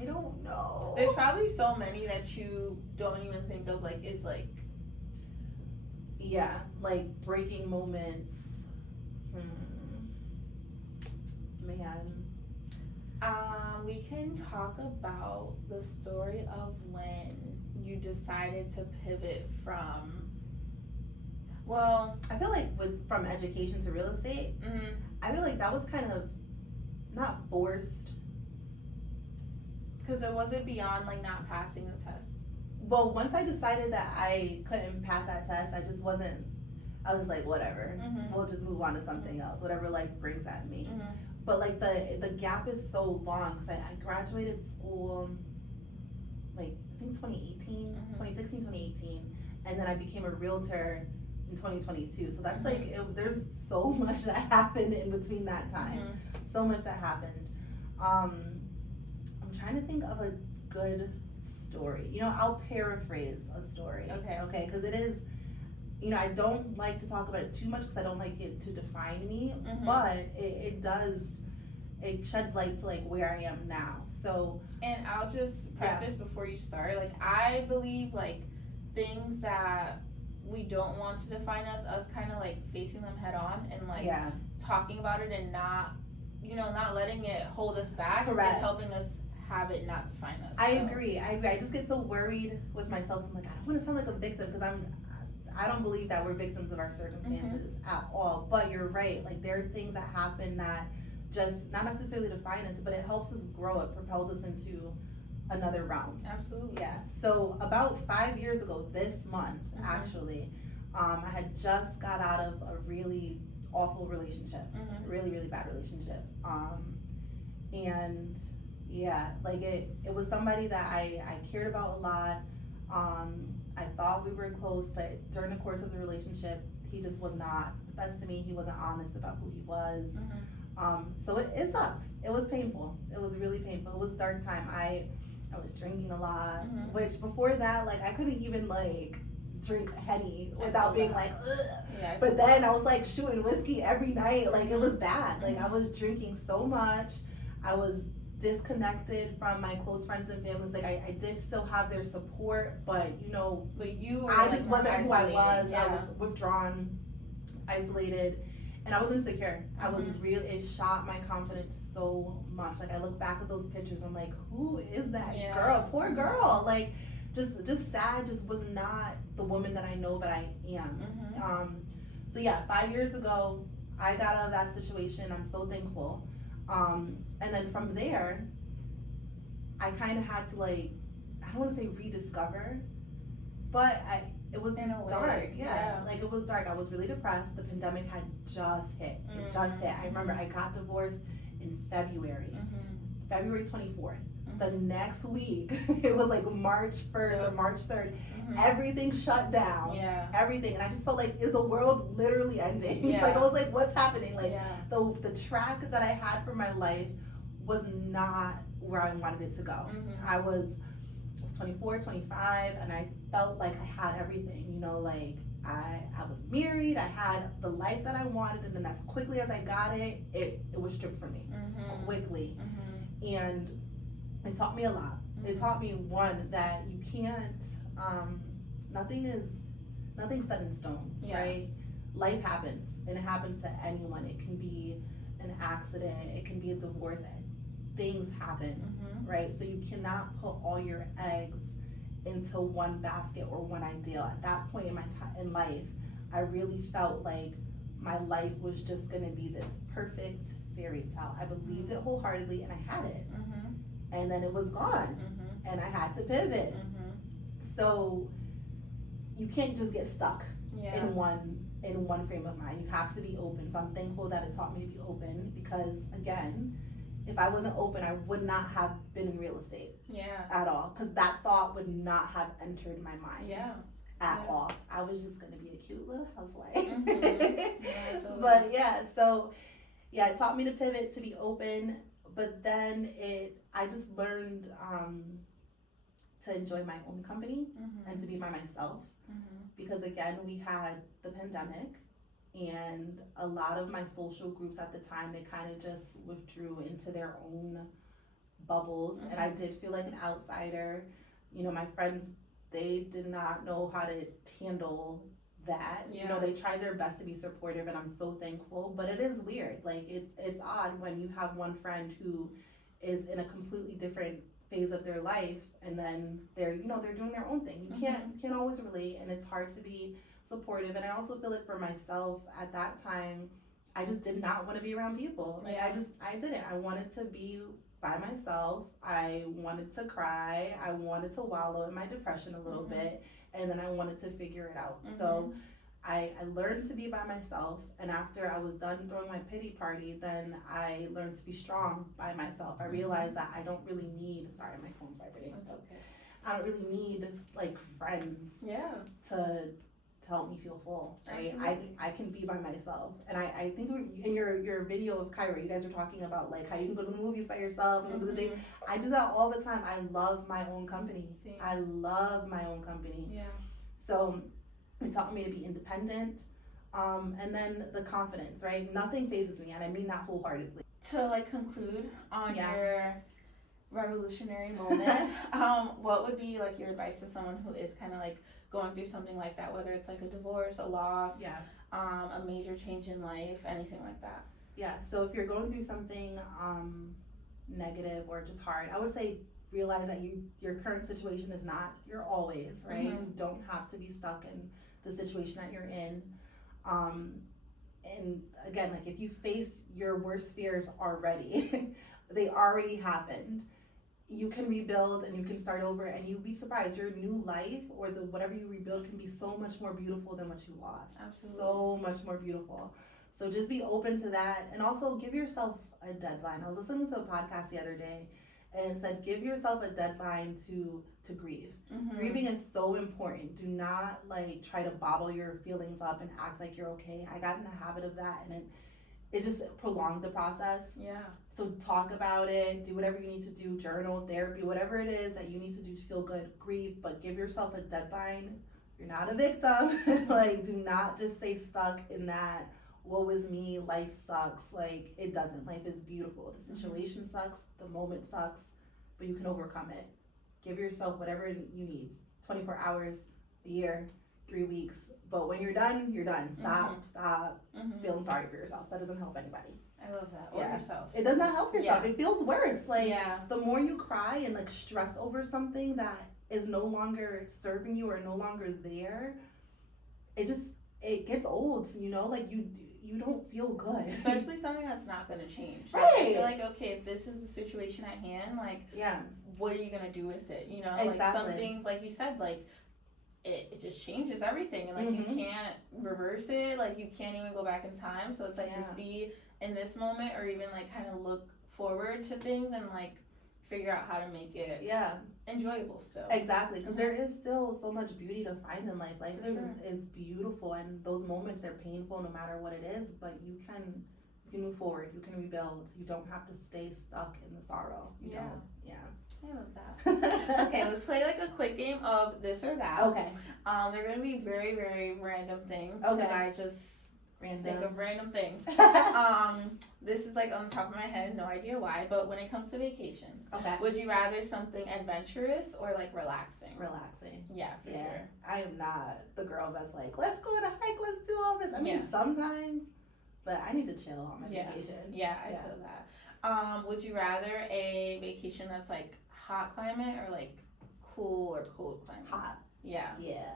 I don't know. There's probably so many that you don't even think of, like, is like Yeah, like breaking moments. Man. We can talk about the story of when you decided to pivot from, well, I feel like from education to real estate, I feel like that was kind of not forced. Because it wasn't beyond like not passing the test. Well, once I decided that I couldn't pass that test, I was like, whatever, we'll just move on to something else, whatever life brings at me. But like the gap is so long, because I graduated school, like I think 2016, 2018, and then I became a realtor in 2022. So that's like, there's so much that happened in between that time. So much that happened. I'm trying to think of a good story. You know, I'll paraphrase a story. Okay, because it is, you know, I don't like to talk about it too much because I don't like it to define me, but it sheds light to like where I am now. So, and I'll just preface before you start, like I believe like things that we don't want to define us kind of like facing them head on and like talking about it and not, you know, not letting it hold us back is helping us have it not define us. I agree. I just get so worried with myself. I'm like, I don't want to sound like a victim, because I don't believe that we're victims of our circumstances at all. But you're right. Like there are things that happen that just not necessarily define us, but it helps us grow. It propels us into another realm. Absolutely. Yeah. So about 5 years ago, this month actually, I had just got out of a really awful relationship, really, really bad relationship. And yeah, like it was somebody that I cared about a lot. I thought we were close, but during the course of the relationship, he just was not the best to me. He wasn't honest about who he was. So it sucked. It was painful. It was really painful. It was dark time. I was drinking a lot, which before that, like I couldn't even like drink Henny without being like, ugh. Yeah, but then I was like shooting whiskey every night. Like it was bad. Like I was drinking so much. I was disconnected from my close friends and families. Like I did still have their support, but you know, I just wasn't who I was. I was withdrawn, isolated, and I was insecure. I was it shot my confidence so much. Like I look back at those pictures, I'm like, who is that girl? Poor girl. Like just sad, just was not the woman that I know that I am. So yeah, 5 years ago, I got out of that situation. I'm so thankful. And then from there, I kind of had to like, I don't want to say rediscover, but it was just dark. Yeah, like it was dark. I was really depressed. The pandemic had just hit. It just hit. I remember I got divorced in February 24th. The next week, it was like March 1st or March 3rd. Everything shut down. Everything. And I just felt like, is the world literally ending? Like I was like, what's happening? Like the track that I had for my life was not where I wanted it to go. I was 24, 25, and I felt like I had everything, you know, like I was married, I had the life that I wanted, and then as quickly as I got it, it was stripped from me quickly. And it taught me a lot. It taught me, one, that you can't, nothing's set in stone, right? Life happens, and it happens to anyone. It can be an accident, it can be a divorce, things happen, right? So you cannot put all your eggs into one basket or one ideal. At that point in my in life, I really felt like my life was just gonna be this perfect fairy tale. I believed it wholeheartedly, and I had it. And then it was gone, and I had to pivot. So you can't just get stuck in one frame of mind. You have to be open. So I'm thankful that it taught me to be open, because again, if I wasn't open, I would not have been in real estate at all, because that thought would not have entered my mind at all. I was just gonna be a cute little housewife. But so it taught me to pivot, to be open. But then I just learned to enjoy my own company and to be by myself, because again, we had the pandemic, and a lot of my social groups at the time, they kind of just withdrew into their own bubbles, and I did feel like an outsider. You know, my friends, they did not know how to handle that. Yeah. You know, they try their best to be supportive, and I'm so thankful. But it is weird. Like, it's odd when you have one friend who is in a completely different phase of their life, and then they're doing their own thing. You can't always relate, and it's hard to be supportive. And I also feel it for myself. At that time, I just did not want to be around people. Like, I didn't. I wanted to be by myself. I wanted to cry. I wanted to wallow in my depression a little bit, and then I wanted to figure it out. So I learned to be by myself, and after I was done throwing my pity party, then I learned to be strong by myself. I realized that I don't really need, sorry, my phone's vibrating. That's okay. I don't really need like friends to help me feel full, right? I can be by myself. And I think in your video of Kyra, you guys were talking about like how you can go to the movies by yourself and go to the date. I do that all the time. I love my own company. I love my own company. Yeah. So it taught me to be independent. And then the confidence, right? Nothing phases me, and I mean that wholeheartedly. To like conclude on your revolutionary moment, what would be like your advice to someone who is kind of like going through something like that, whether it's like a divorce, a loss, a major change in life, anything like that? Yeah, so if you're going through something negative or just hard, I would say realize that your current situation is not your always, right? You don't have to be stuck in the situation that you're in. And again, like if you face your worst fears already, they already happened. You can rebuild and you can start over, and you'll be surprised. Your new life or whatever you rebuild can be so much more beautiful than what you lost. Absolutely. So much more beautiful. So just be open to that, and also give yourself a deadline. I was listening to a podcast the other day, and it said give yourself a deadline to grieve. Grieving is so important. Do not like try to bottle your feelings up and act like you're okay. I got in the habit of that, and it just prolonged the process. Yeah. So talk about it, do whatever you need to do, journal, therapy, whatever it is that you need to do to feel good, grieve, but give yourself a deadline. You're not a victim. Like, do not just stay stuck in that, woe is me, life sucks. Like, it doesn't. Life is beautiful. The situation sucks, the moment sucks, but you can overcome it. Give yourself whatever you need. 24 hours, a year, 3 weeks. But when you're done, you're done. Stop feeling sorry for yourself. That doesn't help anybody. I love that. Or yourself. It does not help yourself. It feels worse. Like, the more you cry and like stress over something that is no longer serving you or no longer there, it gets old, you know? Like, you don't feel good. Especially something that's not going to change. Right. Like, I feel like, okay, if this is the situation at hand, like, what are you going to do with it? You know? Exactly. Like, some things, like you said, like, it just changes everything, and like you can't reverse it, like you can't even go back in time. So it's like just be in this moment, or even like kind of look forward to things and like figure out how to make it enjoyable still. Exactly, because there is still so much beauty to find in life. Life is beautiful, and those moments are painful no matter what it is, but you can move forward, you can rebuild. You don't have to stay stuck in the sorrow. You don't. I love that. Okay, let's play like a quick game of this or that. Okay. They're gonna be very, very random things. Okay. Because I just think of random things. This is like on the top of my head, no idea why, but when it comes to vacations, would you rather something adventurous or like relaxing? Relaxing. Yeah, for sure. I am not the girl that's like, let's go on a hike, let's do all this. I mean, sometimes, but I need to chill on my vacation. Yeah, I feel that. Would you rather a vacation that's like hot climate or like cool or cold climate? Hot. Yeah. Yeah.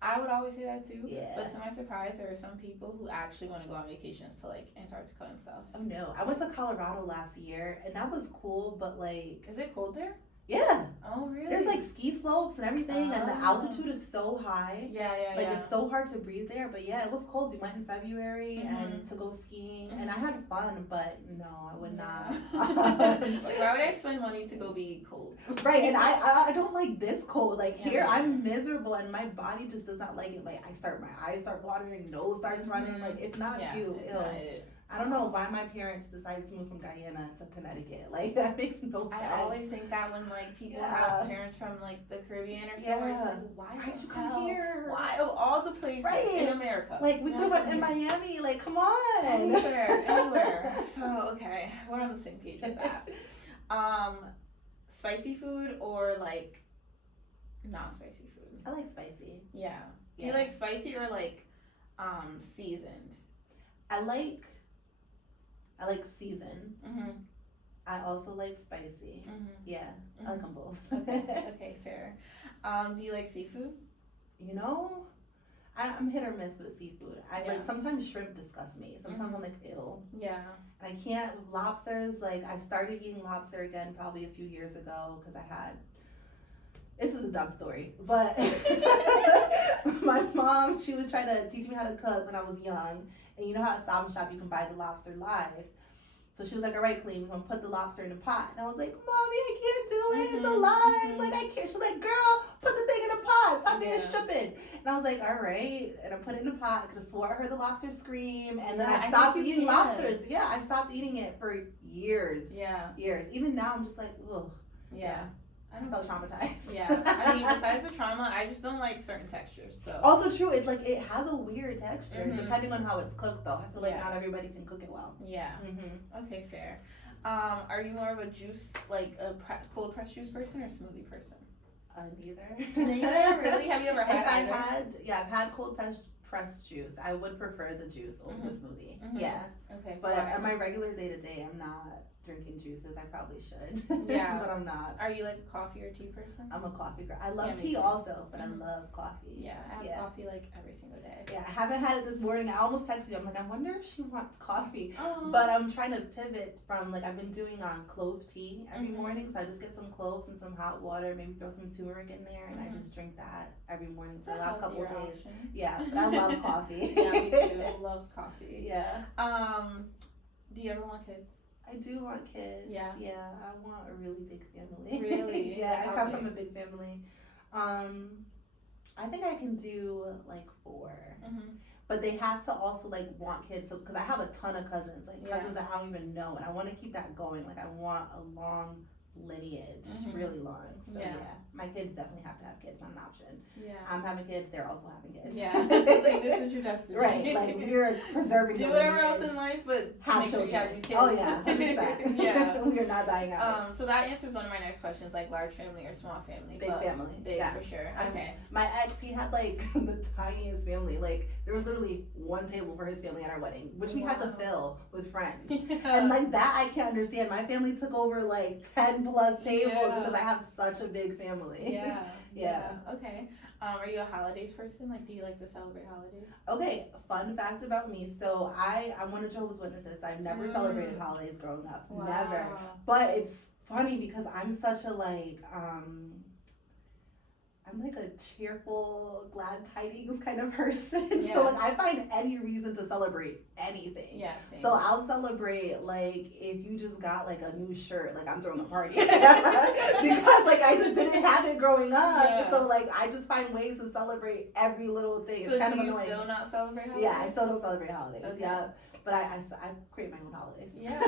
I would always say that too. Yeah. But to my surprise, there are some people who actually want to go on vacations to like Antarctica and stuff. Oh no. I went to Colorado last year, and that was cool, but like... Is it cold there? Yeah. Oh, really? There's like ski slopes and everything, and the altitude is so high. Like it's so hard to breathe there. But yeah, it was cold. We went in February and to go skiing, and I had fun. But no, I would not. Like, why would I spend money to go be cold? Right, and I don't like this cold. Like here, I'm miserable, and my body just does not like it. Like my eyes start watering, nose starts running. Like it's not cute. It's not it. I don't know why my parents decided to move from Guyana to Connecticut. Like, that makes no sense. I always think that when, like, people have parents from, like, the Caribbean or somewhere, it's like, why did you come here? Why? Of all the places in America. Like, we could have went in Miami. Like, come on. Anywhere. So, okay. We're on the same page with that. Spicy food or, like, not spicy food? I like spicy. Yeah. Do you like spicy or like seasoned? I like seasoned. I also like spicy. Yeah, I like them both. Okay, fair. Do you like seafood? You know, I'm hit or miss with seafood. Like sometimes shrimp disgusts me. Sometimes I'm like, ew. Yeah. And I can't, lobsters, like I started eating lobster again probably a few years ago because this is a dumb story, but my mom, she was trying to teach me how to cook when I was young. And you know how at Stop and Shop you can buy the lobster live. So she was like, all right, Colleen, we're going to put the lobster in the pot. And I was like, Mommy, I can't do it. It's alive. Like, I can't. She was like, girl, put the thing in the pot. Stop being stupid. And I was like, all right. And I put it in the pot. I could have swore I heard the lobster scream. And then I stopped eating lobsters. Yeah, I stopped eating it for years. Yeah. Years. Even now, I'm just like, ugh. Yeah. I felt traumatized. Yeah, I mean, besides the trauma, I just don't like certain textures. So also true, it has a weird texture depending on how it's cooked. Though I feel like not everybody can cook it well. Yeah. Okay, fair. Are you more of a juice, like a cold pressed juice person or smoothie person? Neither. Neither. Really? Have you ever had? I've had cold pressed juice. I would prefer the juice over the smoothie. Yeah. Okay. But on my regular day to day, I'm not drinking juices. I probably should. Yeah. But I'm not. Are you like a coffee or tea person? I'm a coffee girl. I love tea also, but I love coffee. Yeah, I have coffee like every single day. Yeah, I haven't had it this morning. I almost texted you. I'm like, I wonder if she wants coffee. But I'm trying to pivot from, like, I've been doing clove tea every morning. So I just get some cloves and some hot water, maybe throw some turmeric in there, and I just drink that every morning for the last couple of days. Option. Yeah, but I love coffee. Yeah, me too. Loves coffee. Yeah. Do you ever want kids? I do want kids. Yeah. Yeah, I want a really big family. Really? Yeah, I come from a big family. I think I can do like 4. But they have to also like want kids. So, because I have a ton of cousins, like cousins that I don't even know, and I want to keep that going. Like I want a long lineage, really long. So yeah, my kids definitely have to have kids. Not an option. Yeah, I'm having kids. They're also having kids. Yeah, like this is your destiny. Right, like we're preserving. Do whatever else in life, but have make sure you have these kids. Oh yeah, 100%. Yeah, we're not dying out. So that answers one of my next questions, like large family or small family. Big family. Big for sure. Okay. My ex, he had like the tiniest family. Like there was literally one table for his family at our wedding, which we had to fill with friends. And like that, I can't understand. My family took over like 10+ tables because I have such a big family. Yeah. Okay. Are you a holidays person? Like, do you like to celebrate holidays? Okay. Fun fact about me. So I'm one of Jehovah's Witnesses. So I've never celebrated holidays growing up. Wow. Never. But it's funny because I'm such a like, I'm like a cheerful, glad tidings kind of person. Yeah. So like I find any reason to celebrate anything. Yeah, same. So I'll celebrate like if you just got like a new shirt, like I'm throwing a party. Because like I just didn't have it growing up. Yeah. So like I just find ways to celebrate every little thing. It's so kind do of you annoying. Still not celebrate holidays? Yeah, I still don't celebrate holidays. Okay. Yeah. But I create my own holidays. Yeah,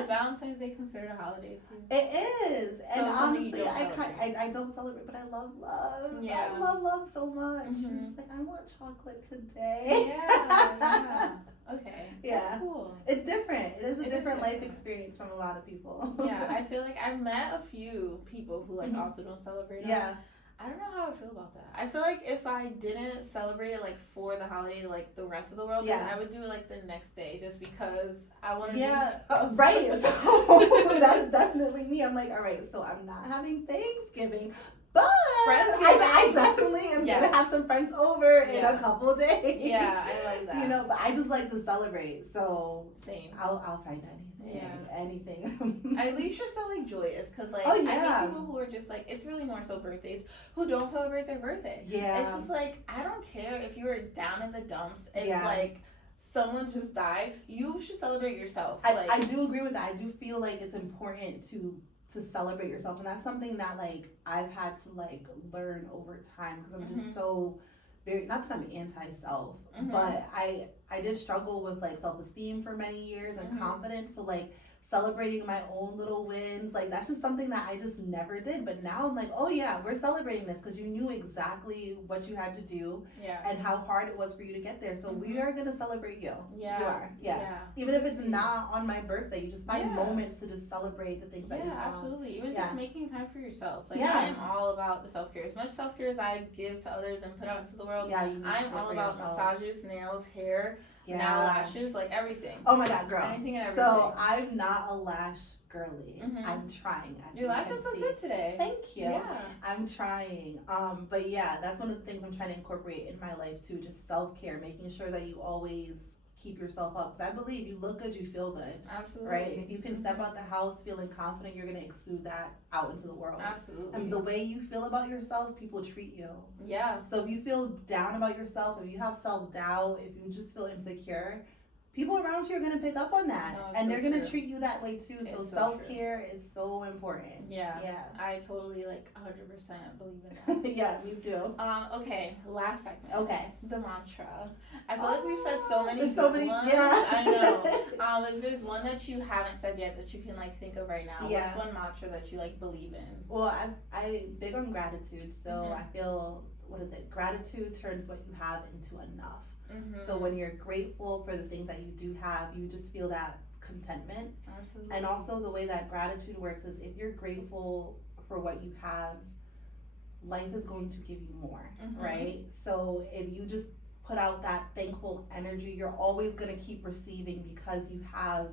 is Valentine's Day considered a holiday too? It is, and so honestly, I don't celebrate, but I love love. Yeah, I love love so much. I'm just like, I want chocolate today. Yeah. Okay. Yeah. That's cool. It's different. It is a different life experience from a lot of people. Yeah, I feel like I've met a few people who like also don't celebrate. Yeah. I don't know how I feel about that. I feel like if I didn't celebrate it like for the holiday, like the rest of the world, then I would do it like the next day just because I want to do stuff. Right. So that's definitely me. I'm like, all right, so I'm not having Thanksgiving, but I definitely am going to have some friends over in a couple days. Yeah, I love that. You know, but I just like to celebrate. So same. I'll find anything. Yeah. Anything. At least you're so like joyous because like I think people who are just like it's really more so birthdays who don't celebrate their birthday. Yeah. It's just like I don't care if you're down in the dumps. It's like someone just died. You should celebrate yourself. I do agree with that. I do feel like it's important to celebrate yourself, and that's something that like I've had to like learn over time because I'm just so very, not that I'm anti-self, but I did struggle with like self-esteem for many years and confidence. So like celebrating my own little wins. Like, that's just something that I just never did. But now I'm like, oh yeah, we're celebrating this because you knew exactly what you had to do and how hard it was for you to get there. So we are going to celebrate you. Yeah. You are. Yeah. Even if it's not on my birthday, you just find moments to just celebrate the things that you've done. Absolutely. Even just making time for yourself. Like, I am all about the self-care. As much self-care as I give to others and put out into the world, I'm all about massages, nails, hair, now lashes, like everything. Oh my God, girl. Anything and everything. So I'm not a lash girly. I'm trying. Your lashes look good today. Thank you. Yeah. I'm trying. But yeah, that's one of the things I'm trying to incorporate in my life too. Just self-care, making sure that you always keep yourself up. Because I believe you look good, you feel good. Absolutely. Right? If you can step out the house feeling confident, you're going to exude that out into the world. Absolutely. And the way you feel about yourself, people treat you. Yeah. So if you feel down about yourself, if you have self-doubt, if you just feel insecure, people around you are going to pick up on that, and they're going to treat you that way too. So self-care is so important. Yeah. I totally 100% believe in that. Yeah, me too. Okay, last segment. Okay. The mantra. I feel like we've said so many. There's so many. Ones. Yeah. I know. If there's one that you haven't said yet that you can think of right now, what's one mantra that you believe in? Well, I big on gratitude. So I feel, gratitude turns what you have into enough. So when you're grateful for the things that you do have, you just feel that contentment. Absolutely. And also the way that gratitude works is if you're grateful for what you have, life is going to give you more, right? So if you just put out that thankful energy, you're always going to keep receiving because you have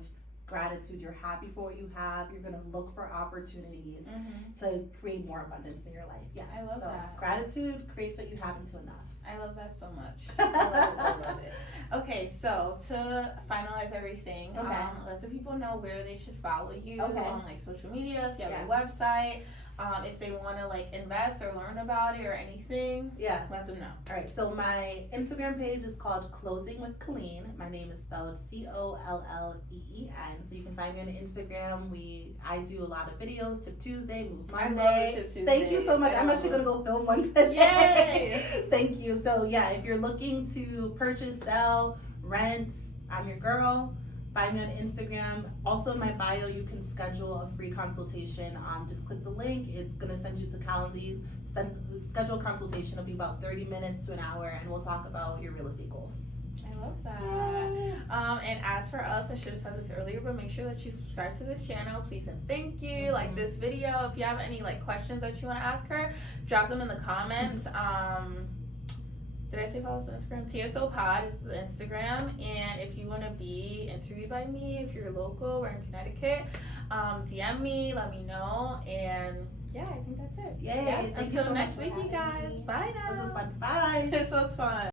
gratitude. You're happy for what you have. You're going to look for opportunities to create more abundance in your life. Yeah, I love that. Gratitude creates what you have into enough. I love that so much. I love it. Okay, so to finalize everything, let the people know where they should follow you on social media, if you have a website, if they want to invest or learn about it or anything, let them know. All right, so my Instagram page is called Closing with Colleen. My name is spelled Colleen. So you can find me on Instagram. I do a lot of videos, Tip Tuesday, Move Monday. I love the Tip Tuesday. Thank you so much. I'm actually going to go film one today. Yay! Thank you. So yeah, if you're looking to purchase, sell, rent, I'm your girl. Find me on Instagram. Also in my bio, you can schedule a free consultation. Just click the link. It's going to send you to Calendly. Schedule a consultation. It'll be about 30 minutes to an hour, and we'll talk about your real estate goals. I love that. And as for us, I should have said this earlier, but make sure that you subscribe to this channel, please and thank you. Like this video. If you have any questions that you want to ask her, drop them in the comments. Did I say follow us on Instagram? TSO Pod is the Instagram. And if you want to be interviewed by me, if you're local, we're in Connecticut, DM me, let me know. And yeah, I think that's it. Yay. Until next week, you guys. Bye now. This was fun. Bye. This was fun.